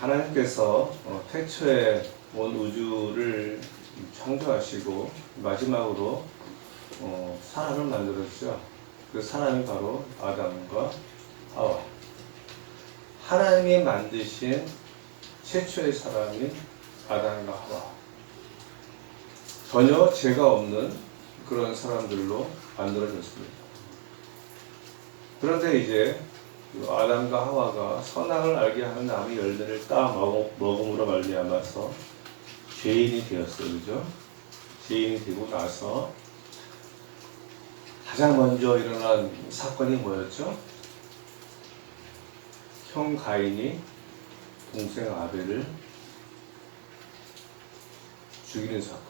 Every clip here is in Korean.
하나님께서 태초에 온 우주를 창조하시고 마지막으로 사람을 만들었죠. 그 사람이 바로 아담과 하와. 하나님이 만드신 최초의 사람인 아담과 하와. 전혀 죄가 없는 그런 사람들로 만들어졌습니다. 그런데 이제 아담과 하와가 선악을 알게 하는 나무 열매를 따 먹음으로 말미암아서 죄인이 되었어요. 그죠? 죄인이 되고 나서 가장 먼저 일어난 사건이 뭐였죠? 형 가인이 동생 아벨을 죽이는 사건.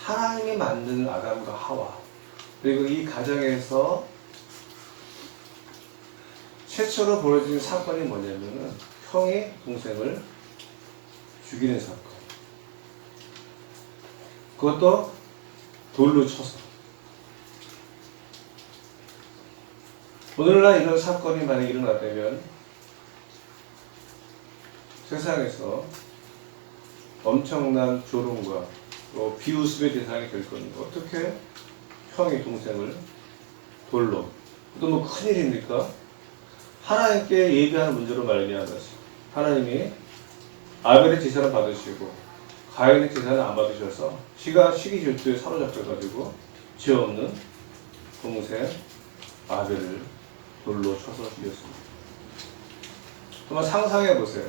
하나님이 만든 아담과 하와, 그리고 이 가정에서 최초로 벌어진 사건이 뭐냐면은 형이 동생을 죽이는 사건. 그것도 돌로 쳐서. 오늘날 이런 사건이 만약 일어났다면 세상에서 엄청난 조롱과 또 비웃음의 대상이 될 겁니다. 어떻게 형이 동생을 돌로, 또 뭐 큰일입니까? 하나님께 예비하는 문제로 말미암아서 하나님이 아벨의 제사를 받으시고 가인의 제사를 안 받으셔서 시기 질투에 사로잡혀가지고 죄 없는 동생 아벨을 돌로 쳐서 죽였습니다. 정말 상상해 보세요.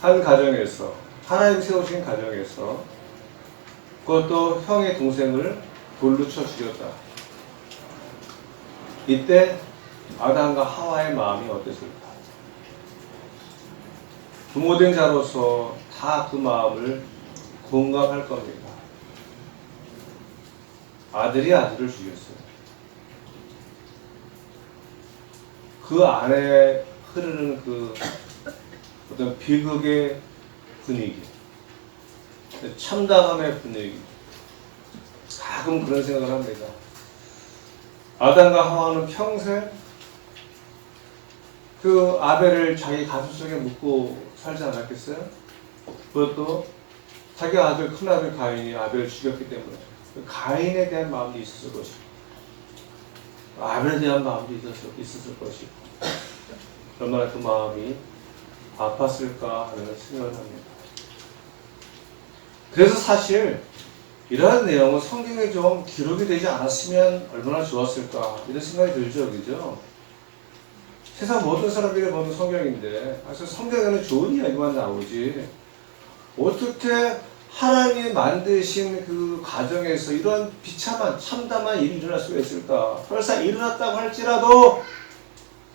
한 가정에서, 하나님 세우신 가정에서 그것도 형의 동생을 돌로 쳐 죽였다. 이때 아담과 하와의 마음이 어땠을까? 부모된 자로서 다 그 마음을 공감할 겁니다. 아들이 아들을 죽였어요. 그 안에 흐르는 그 어떤 비극의 분위기, 참담함의 분위기, 가끔 그런 생각을 합니다. 아담과 하와는 평생 그 아벨을 자기 가슴 속에 묻고 살지 않았겠어요? 그것도 자기 아들, 큰아들 가인이 아벨을 죽였기 때문에 가인에 대한 마음도 있었을 것이고 아벨에 대한 마음도 있었을 것이고 얼마나 그 마음이 아팠을까 하는 생각을 합니다. 그래서 사실 이러한 내용은 성경에 좀 기록이 되지 않았으면 얼마나 좋았을까 이런 생각이 들죠. 그죠? 세상 모든 사람들이 보는 성경인데 사실 성경에는 좋은 이야기만 나오지 어떻게 하나님이 만드신 그 가정에서 이런 비참한 참담한 일이 일어날 수가 있을까? 설사 일어났다고 할지라도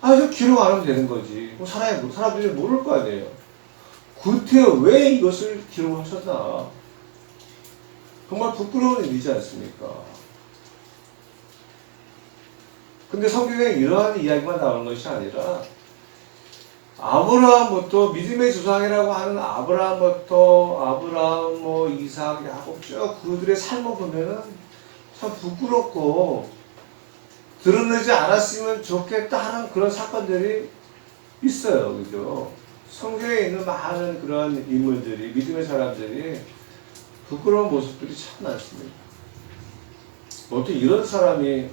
아주 기록 안 하면 되는 거지. 사람들이 모를 거 아니에요. 구태여 왜 이것을 기록하셨나? 정말 부끄러운 일이지 않습니까? 근데 성경에 이러한 이야기만 나오는 것이 아니라 아브라함부터 믿음의 조상이라고 하는 아브라함, 이삭, 야곱 쭉 그들의 삶을 보면은 참 부끄럽고 드러내지 않았으면 좋겠다 하는 그런 사건들이 있어요. 그죠? 성경에 있는 많은 그런 인물들이, 믿음의 사람들이 부끄러운 모습들이 참 많습니다. 어떻게 이런 사람이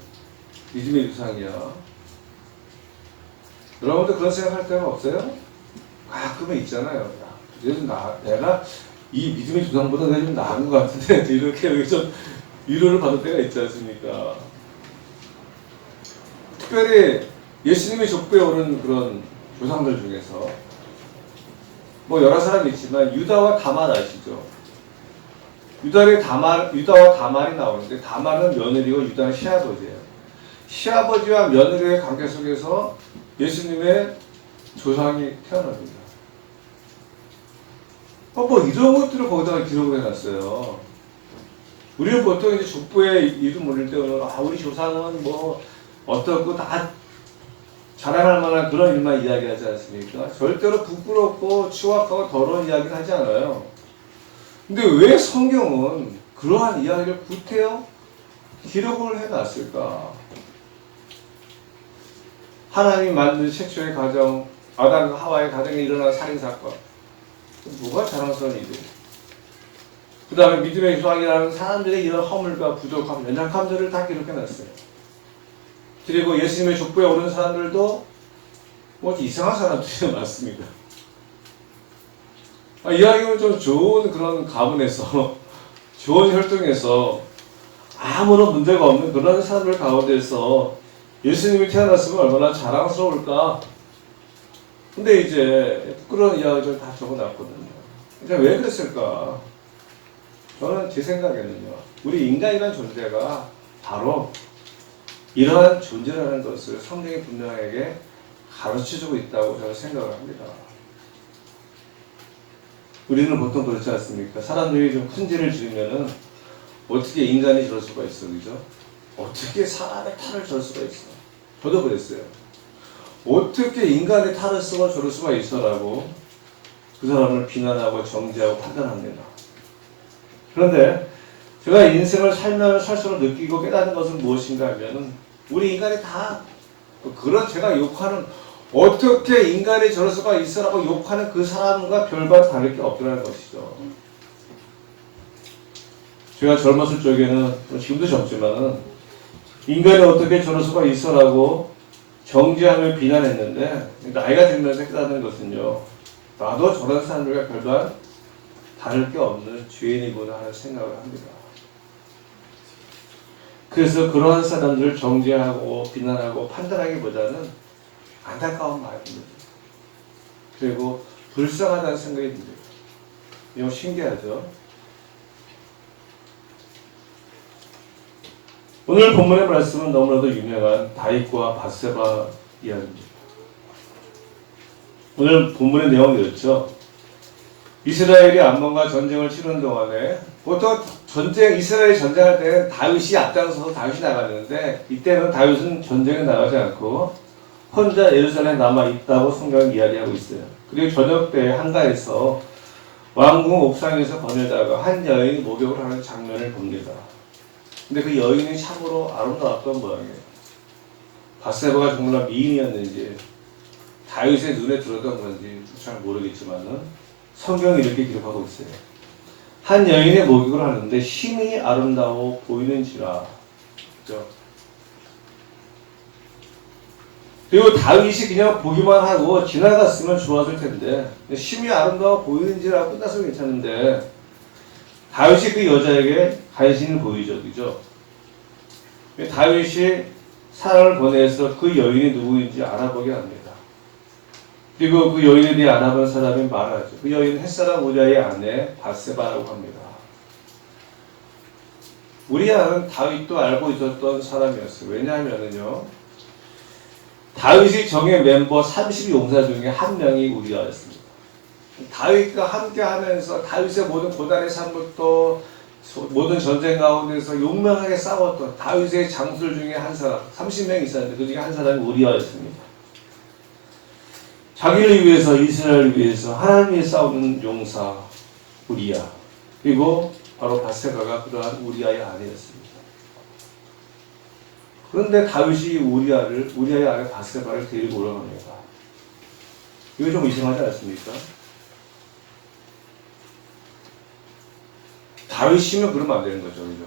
믿음의 유상이야? 여러분도 그런 생각할 때는 없어요? 가끔은 있잖아요. 내가 이 믿음의 조상보다 내가 좀 나은 것 같은데 이렇게 여기서 위로를 받을 때가 있지 않습니까? 특별히 예수님의 족보에 오른 그런 조상들 중에서 뭐 여러 사람이 있지만 유다와 다말 아시죠? 유다와 다말이 나오는데 다말은 며느리고 유다는 시아버지예요. 시아버지와 며느리의 관계 속에서 예수님의 조상이 태어납니다. 뭐 이런 것들을 거기다가 기록을 해놨어요. 우리는 보통 이제 족보에 이름 올릴 때 우리 조상은 뭐 어떻고 다 자랑할 만한 그런 일만 이야기하지 않습니까? 절대로 부끄럽고 추악하고 더러운 이야기를 하지 않아요. 근데 왜 성경은 그러한 이야기를 구태여 기록을 해놨을까? 하나님이 만든 최초의 가정, 아담과 하와의 가정에 일어난 살인사건. 뭐가 자랑스러운 일이에요? 그 다음에 믿음의 조상이라는 사람들의 이런 허물과 부족함, 연약함들을 다 기록해놨어요. 그리고 예수님의 족보에 오른 사람들도 뭐 이상한 사람들이 많습니다. 이야기는 좀 좋은 그런 가문에서 좋은 혈통에서 아무런 문제가 없는 그런 사람들 가운데서 예수님이 태어났으면 얼마나 자랑스러울까. 근데 이제 부끄러운 이야기를 다 적어놨거든요. 이제 왜 그랬을까? 저는 제 생각에는요, 우리 인간이라는 존재가 바로 이러한 존재라는 것을 성경이 분명하게 가르쳐주고 있다고 저는 생각을 합니다. 우리는 보통 그렇지 않습니까? 사람들이 좀 큰 죄를 지으면은 어떻게 인간이 저럴 수가 있어, 그죠? 어떻게 사람의 탈을 저럴 수가 있어? 저도 그랬어요. 어떻게 인간의 탈을 쓰고 저럴 수가 있어라고 그 사람을 비난하고 정죄하고 판단합니다. 그런데 제가 인생을 살면 살수록 느끼고 깨닫는 것은 무엇인가 하면은 우리 인간이 다 그런 제가 욕하는 어떻게 인간이 저럴 수가 있어라고 욕하는 그 사람과 별반 다를 게 없더라는 것이죠. 제가 젊었을 적에는 지금도 젊지만은 인간이 어떻게 저럴 수가 있어라고 정죄하며 비난했는데 나이가 들면서 깨닫는 것은요, 나도 저런 사람들과 별반 다를 게 없는 죄인이구나 하는 생각을 합니다. 그래서 그러한 사람들을 정죄하고 비난하고 판단하기보다는 안타까운 마음입니다. 그리고 불쌍하다는 생각이 듭니다. 이거 신기하죠? 오늘 본문의 말씀은 너무나도 유명한 다윗과 밧세바 이야기입니다. 오늘 본문의 내용이 이렇죠. 이스라엘이 암몬과 전쟁을 치르는 동안에 보통 이스라엘이 전쟁할 때는 다윗이 앞장서서 다윗이 나가는데 이때는 다윗은 전쟁에 나가지 않고 혼자 예루살렘에 남아있다고 성경은 이야기하고 있어요. 그리고 저녁 때 한가에서 왕궁 옥상에서 거닐다가 한 여인이 목욕을 하는 장면을 봅니다. 근데 그 여인이 참으로 아름다웠던 모양이에요. 밧세바가 정말 미인이었는지 다윗의 눈에 들어던 건지 잘 모르겠지만은 성경이 이렇게 기록하고 있어요. 한 여인의 목욕을 하는데 심히 아름다워 보이는지라. 그렇죠? 그리고 다윗이 그냥 보기만 하고 지나갔으면 좋았을 텐데 심히 아름다워 보이는지라 끝났으면 괜찮은데 다윗이 그 여자에게 관심을 보이죠. 그죠? 다윗이 사람을 보내서 그 여인이 누구인지 알아보게 합니다. 그리고 그 여인에 대해 알아본 사람이 말하죠. 그 여인은 햇사람 우리아의 아내 밧세바라고 합니다. 우리아는 다윗도 알고 있었던 사람이었어요. 왜냐하면요, 다윗이 정의 멤버 30용사 중에 한 명이 우리아였습니다. 다윗과 함께하면서 다윗의 모든 고단의 삶부터 모든 전쟁 가운데서 용맹하게 싸웠던 다윗의 장술 중에 한 사람, 30명 있었는데 그 중에 한 사람이 우리아였습니다. 자기를 위해서, 이스라엘을 위해서 하나님을 위해 싸우는 용사 우리아, 그리고 바로 밧세바가 그러한 우리아의 아내였습니다. 그런데 다윗이 우리아의 아내 밧세바를 데리고 올라갑니다. 이거 좀 이상하지 않습니까? 다윗이면 그러면 안 되는 거죠, 그죠?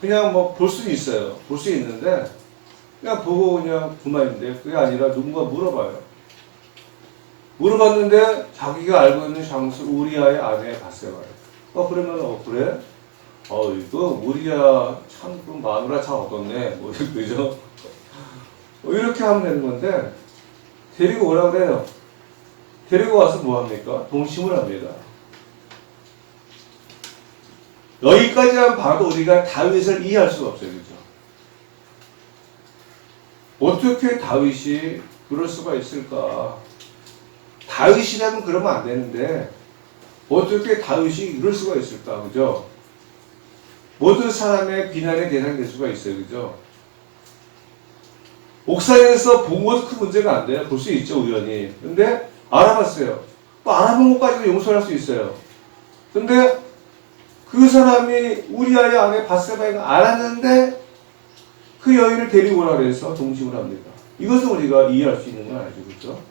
그냥 뭐 볼 수 있어요. 볼 수 있는데 그냥 보고 그냥 그만인데 그게 아니라 누군가 물어봐요. 물어봤는데 자기가 알고 있는 장수 우리아의 아내 밧세바예요. 그러면 그래? 이거 우리아 참 그 마누라 잘 얻었네. 뭐 그죠? 이렇게 하면 되는 건데 데리고 오라 그래요. 데리고 와서 뭐 합니까? 동침을 합니다. 여기까지만 봐도 우리가 다윗을 이해할 수가 없어요. 그죠? 어떻게 다윗이 그럴 수가 있을까? 다윗이라면 그러면 안 되는데 어떻게 다윗이 이럴 수가 있을까? 그죠? 모든 사람의 비난의 대상이 될 수가 있어요. 그죠? 옥상에서 본 것도 큰 문제가 안 돼요. 볼 수 있죠, 우연히. 근데 알아봤어요. 알아본 것까지도 용서할 수 있어요. 근데 그 사람이 우리아의 아내 밧세바가 알았는데 그 그 여인을 데리고 오라 그래서 동침을 합니다. 이것은 우리가 이해할 수 있는 건 아니죠. 그렇죠?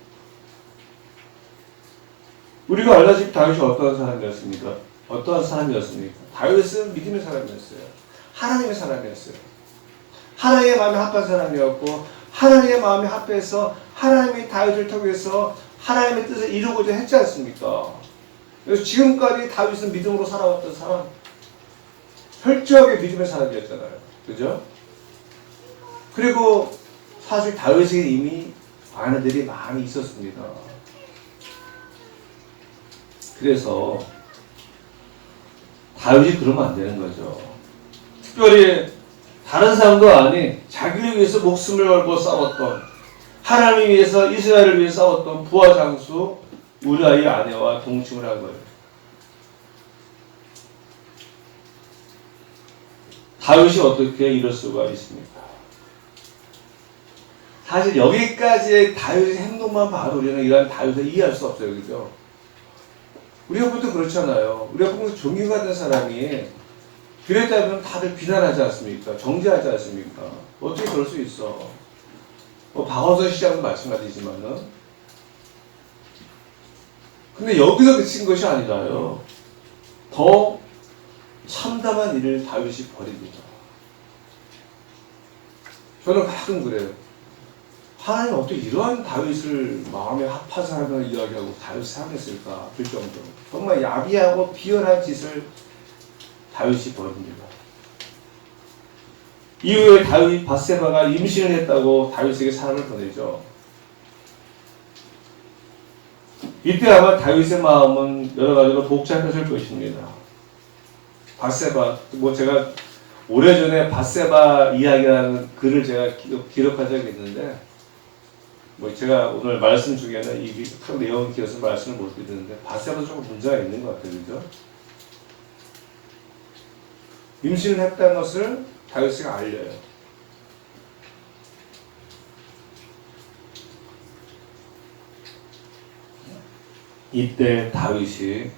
우리가 알다시피 다윗이 어떠한 사람이었습니까? 어떠한 사람이었습니까? 다윗은 믿음의 사람이었어요. 하나님의 사람이었어요. 하나님의 마음에 합한 사람이었고 하나님의 마음에 합해서 하나님이 다윗을 통해서 하나님의 뜻을 이루고자 했지 않습니까? 그래서 지금까지 다윗은 믿음으로 살아왔던 사람, 철저하게 믿음의 사람이었잖아요. 그죠? 그리고 사실 다윗에게 이미 아내들이 많이 있었습니다. 그래서 다윗이 그러면 안 되는 거죠. 특별히 다른 사람도 아닌 자기를 위해서 목숨을 걸고 싸웠던, 하나님을 위해서 이스라엘을 위해 싸웠던 부하 장수 우리아의 아내와 동침을 한 거예요. 다윗이 어떻게 이럴 수가 있습니까? 사실 여기까지의 다윗의 행동만 봐도 우리는 이러한 다윗을 이해할 수 없어요. 그죠? 우리가 보통 그렇잖아요. 우리가 보통 존경받는 사람이 그랬다면 다들 비난하지 않습니까? 정죄하지 않습니까? 어떻게 그럴 수 있어? 박원순 시장도 마찬가지지만은. 근데 여기서 그친 것이 아니라요. 더 참담한 일을 다윗이 벌입니다. 저는 가끔 그래요. 하나님 어떻게 이러한 다윗을 마음에 합한 사람을 이야기하고 다윗을 사랑했을까? 그 정도로. 정말 야비하고 비열한 짓을 다윗이 벌입니다. 이후에 다윗 밧세바가 임신을 했다고 다윗에게 사람을 보내죠. 이때 아마 다윗의 마음은 여러 가지로 복잡해질 것입니다. 밧세바, 제가 오래전에 밧세바 이야기라는 글을 제가 기록한 적이 있는데, 제가 오늘 말씀 중에는 이 큰 내용이 길어서 말씀을 못 드리는데, 밧세바도 조금 문제가 있는 것 같아요. 그죠? 임신을 했다는 것을 다윗이 알려요. 이때 다윗이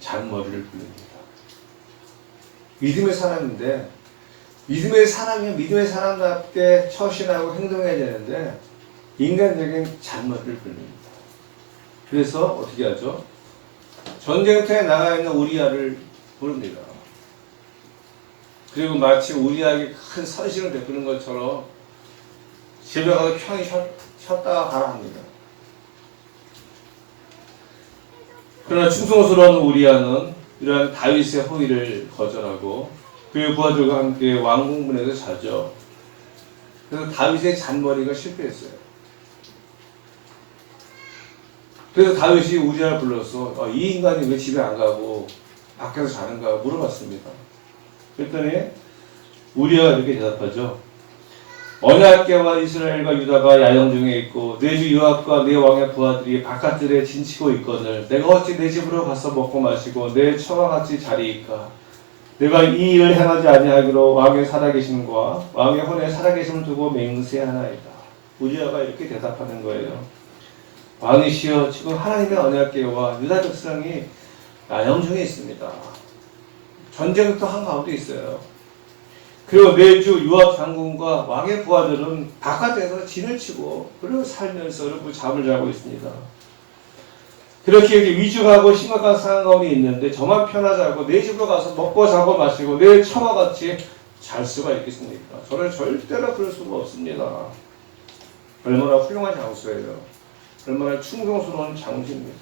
잔머리를 굴립니다. 믿음의 사람인데, 믿음의 사람이면 믿음의 사람답게 처신하고 행동해야 되는데 인간적인 잔머리를 굴립니다. 그래서 어떻게 하죠? 전쟁터에 나가 있는 우리아를 부릅니다. 그리고 마치 우리아에게 큰 선신을 베푸는 것처럼 집에 가서 편히 쉬었다가 가라 합니다. 그러나 충성스러운 우리아는 이러한 다윗의 호의를 거절하고 그의 부하들과 함께 왕궁문에서 자죠. 그래서 다윗의 잔머리가 실패했어요. 그래서 다윗이 우리아를 불러서 이 인간이 왜 집에 안 가고 밖에서 자는가 물어봤습니다. 그랬더니 우리아가 이렇게 대답하죠. 언약궤와 이스라엘과 유다가 야영 중에 있고 내 주 요압과 내 왕의 부하들이 바깥들에 진치고 있거늘 내가 어찌 내 집으로 가서 먹고 마시고 내 처와 같이 자리이까. 내가 이 일을 행하지 아니하기로 왕의 살아계심과 왕의 혼의 살아계심을 두고 맹세하나이다. 우리아가 이렇게 대답하는 거예요. 왕이시여, 지금 하나님의 언약궤와 유다 백성이 야영 중에 있습니다. 전쟁터 한가운데 있어요. 그리고 내주 요압 장군과 왕의 부하들은 바깥에서 진을 치고 그리고 살면서 이렇게 잠을 자고 있습니다. 그렇게 위중하고 심각한 상황 가운데 있는데 저만 편하지 않고 내 집으로 가서 먹고 자고 마시고 내 처와 같이 잘 수가 있겠습니까? 저는 절대로 그럴 수가 없습니다. 얼마나 훌륭한 장수예요. 얼마나 충성스러운 장수입니다.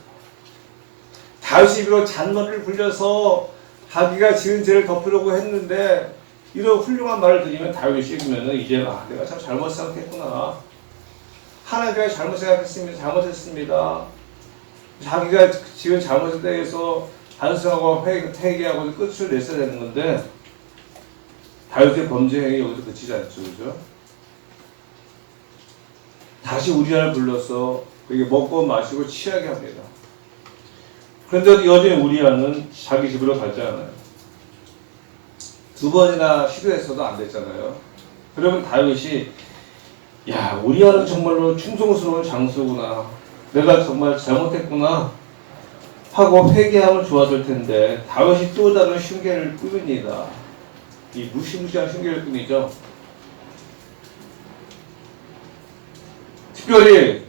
다윗이 비록 잔머리를 굴려서 자기가 지은 죄를 덮으려고 했는데 이런 훌륭한 말을 들으면 다윗이 그러면 이제 내가 참 잘못 생각했구나. 하나님께 잘못 생각했습니다. 잘못했습니다. 자기가 지은 잘못에 대해서 반성하고 회개하고 끝을 냈어야 되는 건데 다윗의 범죄 행위 여기서 그치지 않죠. 그죠? 다시 우리아를 불러서 그게 먹고 마시고 취하게 합니다. 그런데 여전히 우리아는 자기 집으로 가지 않아요. 두 번이나 시도했어도 안 됐잖아요. 그러면 다윗이 야, 우리아는 정말로 충성스러운 장수구나. 내가 정말 잘못했구나 하고 회개하면 좋았을 텐데 다윗이 또 다른 흉계를 꾸밉니다. 이 무시무시한 흉계를 꾸미죠. 특별히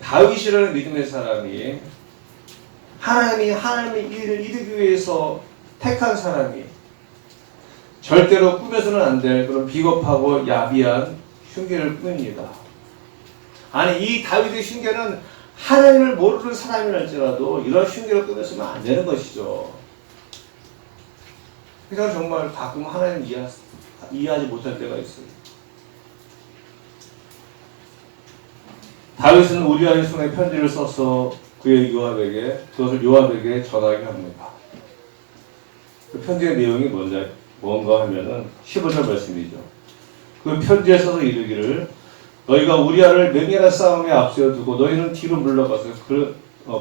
다윗이라는 믿음의 사람이 하나님의 일을 이루기 위해서 택한 사람이 절대로 꾸며서는 안 될 그런 비겁하고 야비한 흉계를 꾸밉니다. 아니 이 다윗의 흉계는 하나님을 모르는 사람이랄지라도 이런 흉계를 꾸며서는 안 되는 것이죠. 그러니까 정말 가끔 하나님 이해하지 못할 때가 있어요. 다윗은 우리아의 손에 편지를 써서 그것을 요압에게 전하게 합니다. 그 편지의 내용이 뭔가 하면은 15절 말씀이죠. 그 편지에 써서 이르기를 너희가 우리아를 맹렬한 싸움에 앞세워 두고 너희는 뒤로 물러가서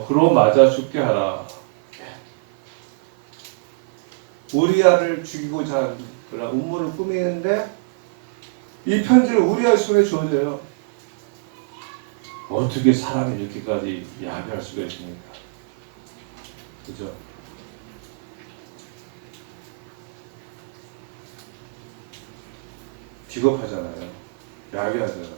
그로 맞아 죽게 하라. 우리아를 죽이고자 하는 그런 음모를 꾸미는데 이 편지를 우리아의 손에 주어져요. 어떻게 사람이 이렇게까지 야비할 수가 있습니까? 그죠? 비겁하잖아요. 야비하잖아요.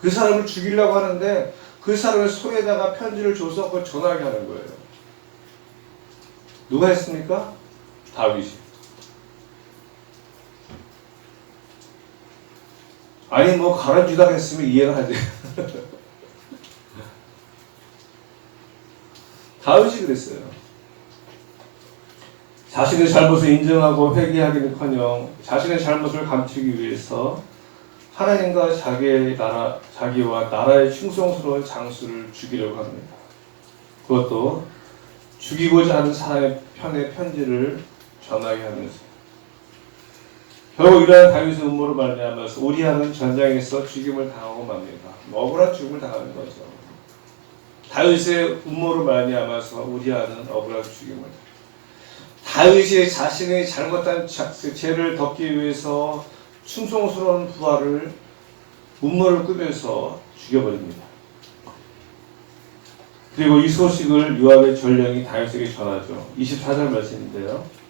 그 사람을 죽이려고 하는데 그 사람의 손에다가 편지를 줘서 그걸 전하게 하는 거예요. 누가 했습니까? 다윗이. 아니 뭐 가라지다 했으면 이해가 하지. 다윗이 그랬어요. 자신의 잘못을 인정하고 회개하기는커녕 자신의 잘못을 감추기 위해서 하나님과 자기와 나라의 충성스러운 장수를 죽이려고 합니다. 그것도 죽이고자 하는 사람의 편의 편지를 전하게 하면서 결국 이러한 다윗의 음모로 말미암아서 우리아는 전장에서 죽임을 당하고 맙니다. 억울한 죽음을 당하는 거죠. 다윗의 음모로 말미암아서 우리아는 억울한 죽임을 다윗이 자신의 잘못한 죄를 덮기 위해서 충성스러운 부하를 음모를 꾸며서 죽여버립니다. 그리고 이 소식을 요압의 전령이 다윗에게 전하죠. 24절 말씀인데요.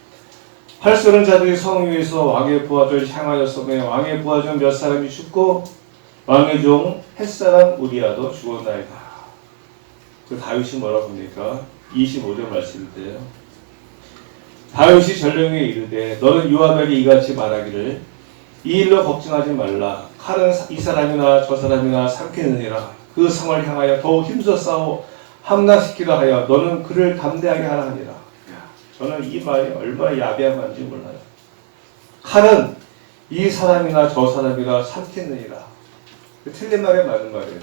팔 쏘는 자들이 성 위에서 왕의 부하를 향하였으매 왕의 부하 중 몇 사람이 죽고 왕의 종 햇사람 우리아도 죽었나이다. 그 다윗이 뭐라고 합니까? 25절 말씀인데요. 다윗이 전령에 이르되 너는 요압에게 이같이 말하기를 이 일로 걱정하지 말라. 칼은 이 사람이나 저 사람이나 삼키느니라. 그 성을 향하여 더욱 힘써 싸워 함락시키라 하여 너는 그를 담대하게 하라 하니라. 저는 이 말이 얼마나 야비한 말인지 몰라요. 칼은 이 사람이나 저 사람이나 삼키느니라. 틀린 말에 맞는 말이에요.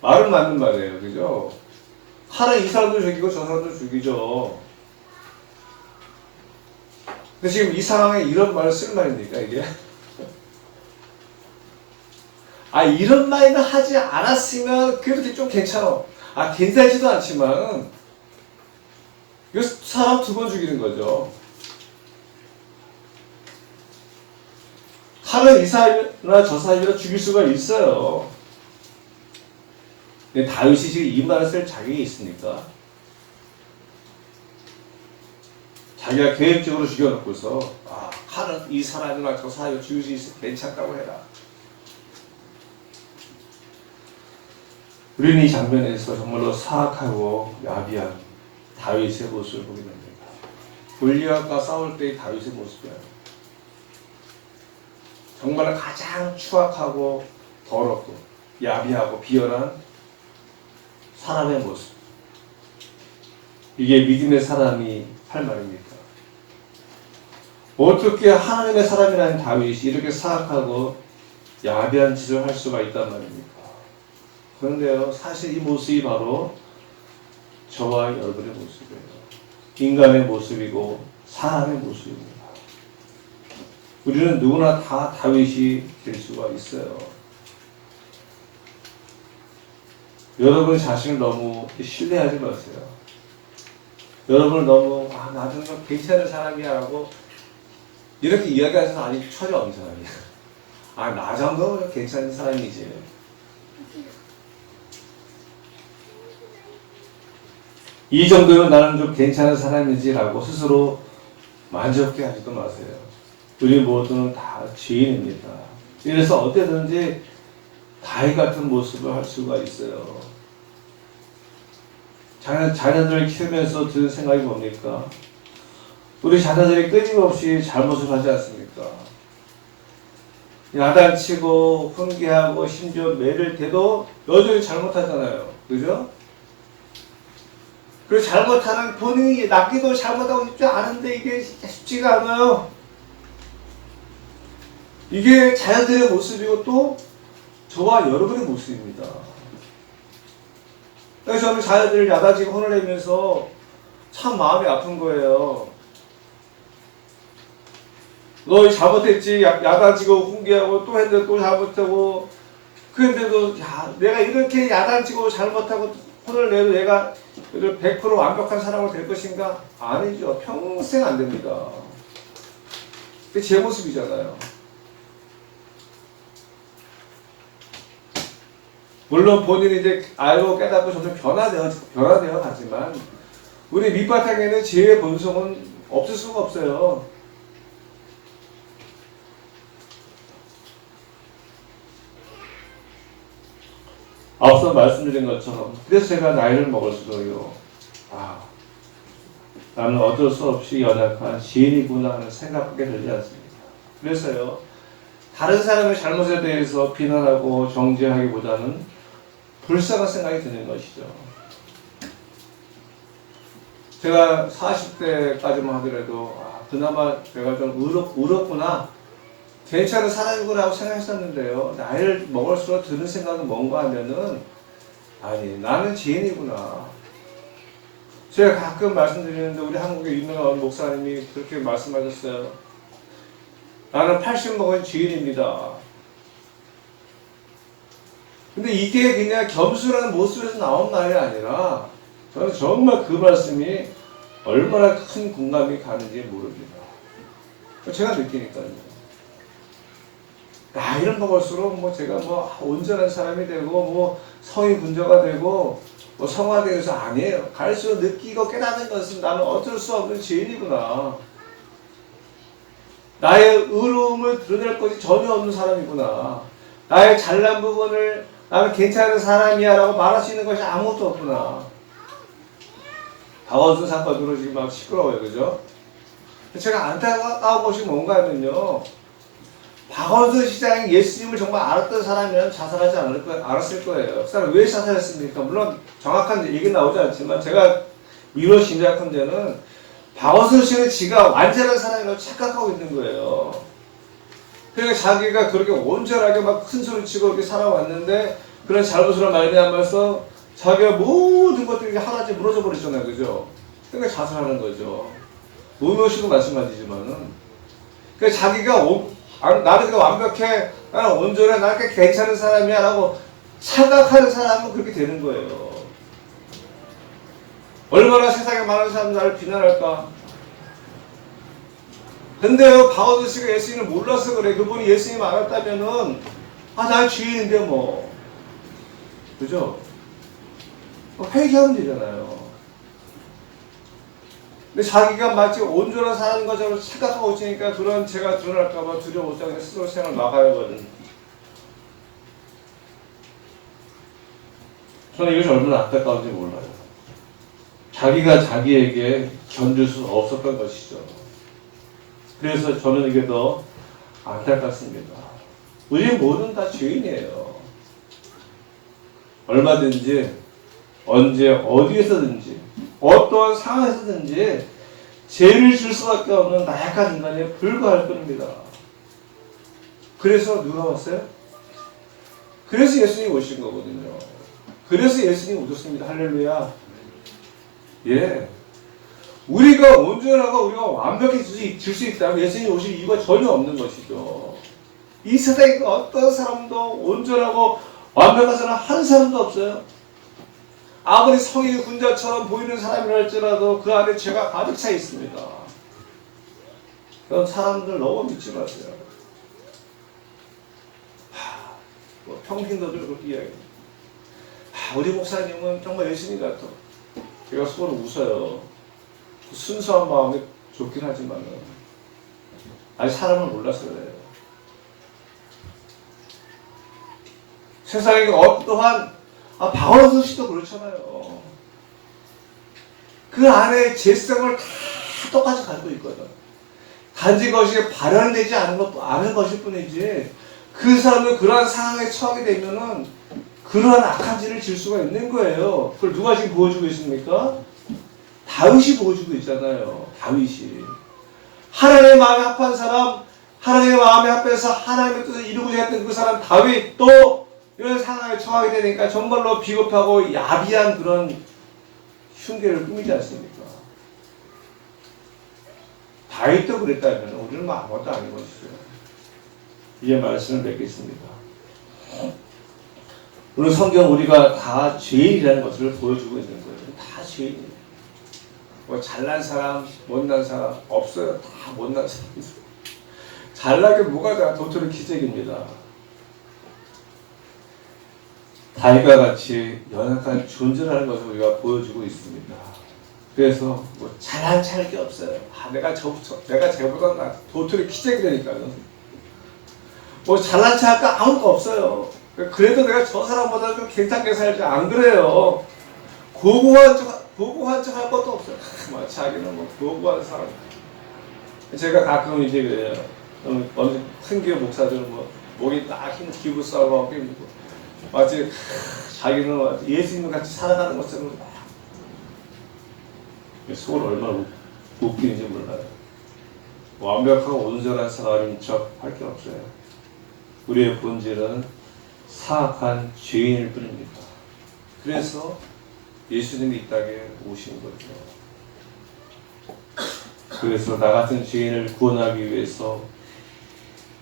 말은 맞는 말이에요. 그죠? 칼은 이 사람도 죽이고 저 사람도 죽이죠. 근데 지금 이 상황에 이런 말을 쓸 말입니까, 이게? 이런 말은 하지 않았으면 그래도 좀 괜찮아. 괜찮지도 않지만, 이거 사람 두 번 죽이는 거죠. 칼은 이 사람이나 저 사람이나 죽일 수가 있어요. 근데 다윗이 지금 이 말을 쓸 자격이 있습니까? 자기가 계획적으로 죽여놓고서 칼은 이 사람이나 저 사람이 죽일 수 있어 괜찮다고 해라. 우리는 이 장면에서 정말로 사악하고 야비한 다윗의 모습을 보게 됩니다. 골리앗과 싸울 때의 다윗의 모습이에요. 정말 가장 추악하고 더럽고 야비하고 비열한 사람의 모습. 이게 믿음의 사람이 할 말입니까? 어떻게 하나님의 사람이라는 다윗이 이렇게 사악하고 야비한 짓을 할 수가 있단 말입니까? 그런데요, 사실 이 모습이 바로 저와 여러분의 모습이에요. 인간의 모습이고 사람의 모습입니다. 우리는 누구나 다 다윗이 될 수가 있어요. 여러분 자신을 너무 신뢰하지 마세요. 여러분을 너무 나는 괜찮은 사람이야 라고 이렇게 이야기하셔서 아니 전혀 없는 사람이야. 나 정도면 괜찮은 사람이지. 이 정도면 나는 좀 괜찮은 사람이지 라고 스스로 만족해 하지도 마세요. 우리 모두는 다 죄인입니다. 그래서 어때든지 다윗 같은 모습을 할 수가 있어요. 자녀들을 키우면서 드는 생각이 뭡니까? 우리 자녀들이 끊임없이 잘못을 하지 않습니까? 야단치고 훈계하고 심지어 매를 대도 여전히 잘못하잖아요. 그죠? 그리고 잘못하는 본인이 낫기도 잘못하고 싶지 않은데 이게 쉽지가 않아요. 이게 자녀들의 모습이고 또 저와 여러분의 모습입니다. 그래서 저는 자녀들을 야단치고 혼을 내면서 참 마음이 아픈 거예요. 너 잘못했지. 야단치고 훈계하고 또 했는데 또 잘못하고. 그런데도 내가 이렇게 야단치고 잘못하고 혼을 내도 내가 100% 완벽한 사람으로 될 것인가? 아니죠. 평생 안 됩니다. 그게 제 모습이잖아요. 물론 본인이 이제 알고 깨닫고 점점 변화되어 가지만 우리 밑바탕에는 죄의 본성은 없을 수가 없어요. 앞서 말씀드린 것처럼 그래서 제가 나이를 먹을수록요, 나는 어쩔 수 없이 연약한 죄인이구나 하는 생각밖에 들지 않습니다. 그래서요, 다른 사람의 잘못에 대해서 비난하고 정죄하기보다는 불쌍한 생각이 드는 것이죠. 제가 40대까지만 하더라도 그나마 내가 좀 의롭구나, 괜찮은 사람이구나 하고 생각했었는데요. 나이를 먹을수록 드는 생각은 뭔가 하면은 나는 죄인이구나. 제가 가끔 말씀드리는데 우리 한국의 유명한 목사님이 그렇게 말씀하셨어요. 나는 80 먹은 죄인입니다. 근데 이게 그냥 겸손한 모습에서 나온 말이 아니라 저는 정말 그 말씀이 얼마나 큰 공감이 가는지 모릅니다. 제가 느끼니까요. 나이를 먹을수록 제가 온전한 사람이 되고 성의 분자가 되고 성화되어서 아니에요. 갈수록 느끼고 깨닫는 것은 나는 어쩔 수 없는 죄인이구나. 나의 의로움을 드러낼 것이 전혀 없는 사람이구나. 나의 잘난 부분을 나는 괜찮은 사람이야 라고 말할 수 있는 것이 아무것도 없구나. 박원순 사건으로 지금 막 시끄러워요. 그죠? 제가 안타까운 것이 뭔가 하면요, 박원순 시장이 예수님을 정말 알았던 사람이라면 자살하지 않았을 거예요. 그 사람 왜 자살했습니까? 물론 정확한 얘기 나오지 않지만 제가 미뤄 짐작한 데는 박원순 씨는 지가 완전한 사람이라고 착각하고 있는 거예요. 그러니까 자기가 그렇게 온전하게 막 큰 소리 치고 이렇게 살아왔는데 그런 잘못으로 말미암아서 자기가 모든 것들이 하나씩 무너져 버리잖아요. 그죠? 그러니까 자살하는 거죠. 노무현 씨도 마찬가지지만은. 그러니까 자기가 나는 그 완벽해, 나는 온전해, 나는 괜찮은 사람이야 라고 착각하는 사람은 그렇게 되는 거예요. 얼마나 세상에 많은 사람들 나를 비난할까? 근데요, 박원순 씨가 예수님을 몰라서 그래. 그분이 예수님 알았다면은 난 죄인인데 그죠? 회개하면 되잖아요. 근데 자기가 마치 온전한 사람인 것처럼 착각하고 있으니까 그런 죄가 드러날까봐 두려워서 그냥 스스로 생을 막아야거든. 저는 이것이 얼마나 안타까운지 몰라요. 자기가 자기에게 견딜 수 없었던 것이죠. 그래서 저는 이게 더 안타깝습니다. 우리 모두는 다 죄인이에요. 얼마든지 언제 어디에서든지 어떠한 상황에서든지 죄를 질 수밖에 없는 나약한 인간에 불과할 뿐입니다. 그래서 누가 왔어요? 그래서 예수님이 오신 거거든요. 그래서 예수님이 오셨습니다. 할렐루야. 예. 우리가 온전하고 우리가 완벽히 질 수 있다면 예수님이 오실 이유가 전혀 없는 것이죠. 이 세상에 어떤 사람도 온전하고 완벽한 사람 한 사람도 없어요. 아무리 성의 군자처럼 보이는 사람이라 할지라도 그 안에 죄가 가득 차 있습니다. 그런 사람들 너무 믿지 마세요. 평신도들 그렇게 이야기해요. 우리 목사님은 정말 예수님 같아. 제가 속으로 웃어요. 순수한 마음이 좋긴 하지만 아직 사람을 몰라서 그래요. 세상에 어떠한 박원순 씨도 그렇잖아요. 그 안에 재성을 다 똑같이 가지고 있거든. 단지 그것이 발현되지 않은 것일 뿐이지 그 사람은 그러한 상황에 처하게 되면은 그러한 악한 짓을 질 수가 있는 거예요. 그걸 누가 지금 보여주고 있습니까? 다윗이 보여주고 있잖아요. 다윗이. 하나님의 마음에 합한 사람, 하나님의 마음에 합해서 하나님의 뜻을 이루고자 했던 그 사람 다윗도 이런 상황에 처하게 되니까 정말로 비겁하고 야비한 그런 흉계를 꾸미지 않습니까? 다윗도 그랬다면 우리는 뭐 아무것도 아닌 것이죠. 이제 말씀을 맺겠습니다. 오늘 성경 우리가 다 죄인이라는 것을 보여주고 있는 거예요. 다 죄인이에요. 뭐 잘난 사람, 못난 사람 없어요. 다 못난 사람이죠. 잘나게 뭐가 다 도토리 기적입니다. 다윗과 같이 연약한 존재라는 것을 우리가 보여주고 있습니다. 그래서 뭐 잘난 체 할 게 없어요. 내가 쟤보다 도토리 기적이라니까요. 뭐 잘난 체 할까 아무것도 없어요. 그래도 내가 저 사람보다 좀 괜찮게 살지 안 그래요. 고고한 척 할 것도 없어요. 자기는 뭐 고고한 사람. 제가 가끔 이제 그래요. 어느 큰 교회 목사들은 뭐 목이 딱 흰 기부 싸고 하고 마치 자기는 예수님 같이 살아가는 것처럼 속을 얼마나 웃기는지 몰라요. 완벽하고 온전한 사람인 척 할 게 없어요. 우리의 본질은 사악한 죄인일 뿐입니다. 그래서 예수님이 이 땅에 오신 거죠. 그래서 나 같은 죄인을 구원하기 위해서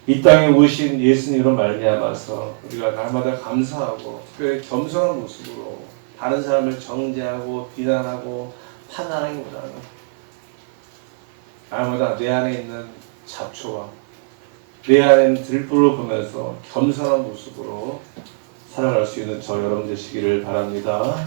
이 땅에 오신 예수님으로 말미암아서 우리가 날마다 감사하고 특별히 겸손한 모습으로 다른 사람을 정죄하고 비난하고 판단하기보다는 날마다 내 안에 있는 잡초와 내 안에 있는 들불을 보면서 겸손한 모습으로 살아갈 수 있는 저 여러분 되시기를 바랍니다.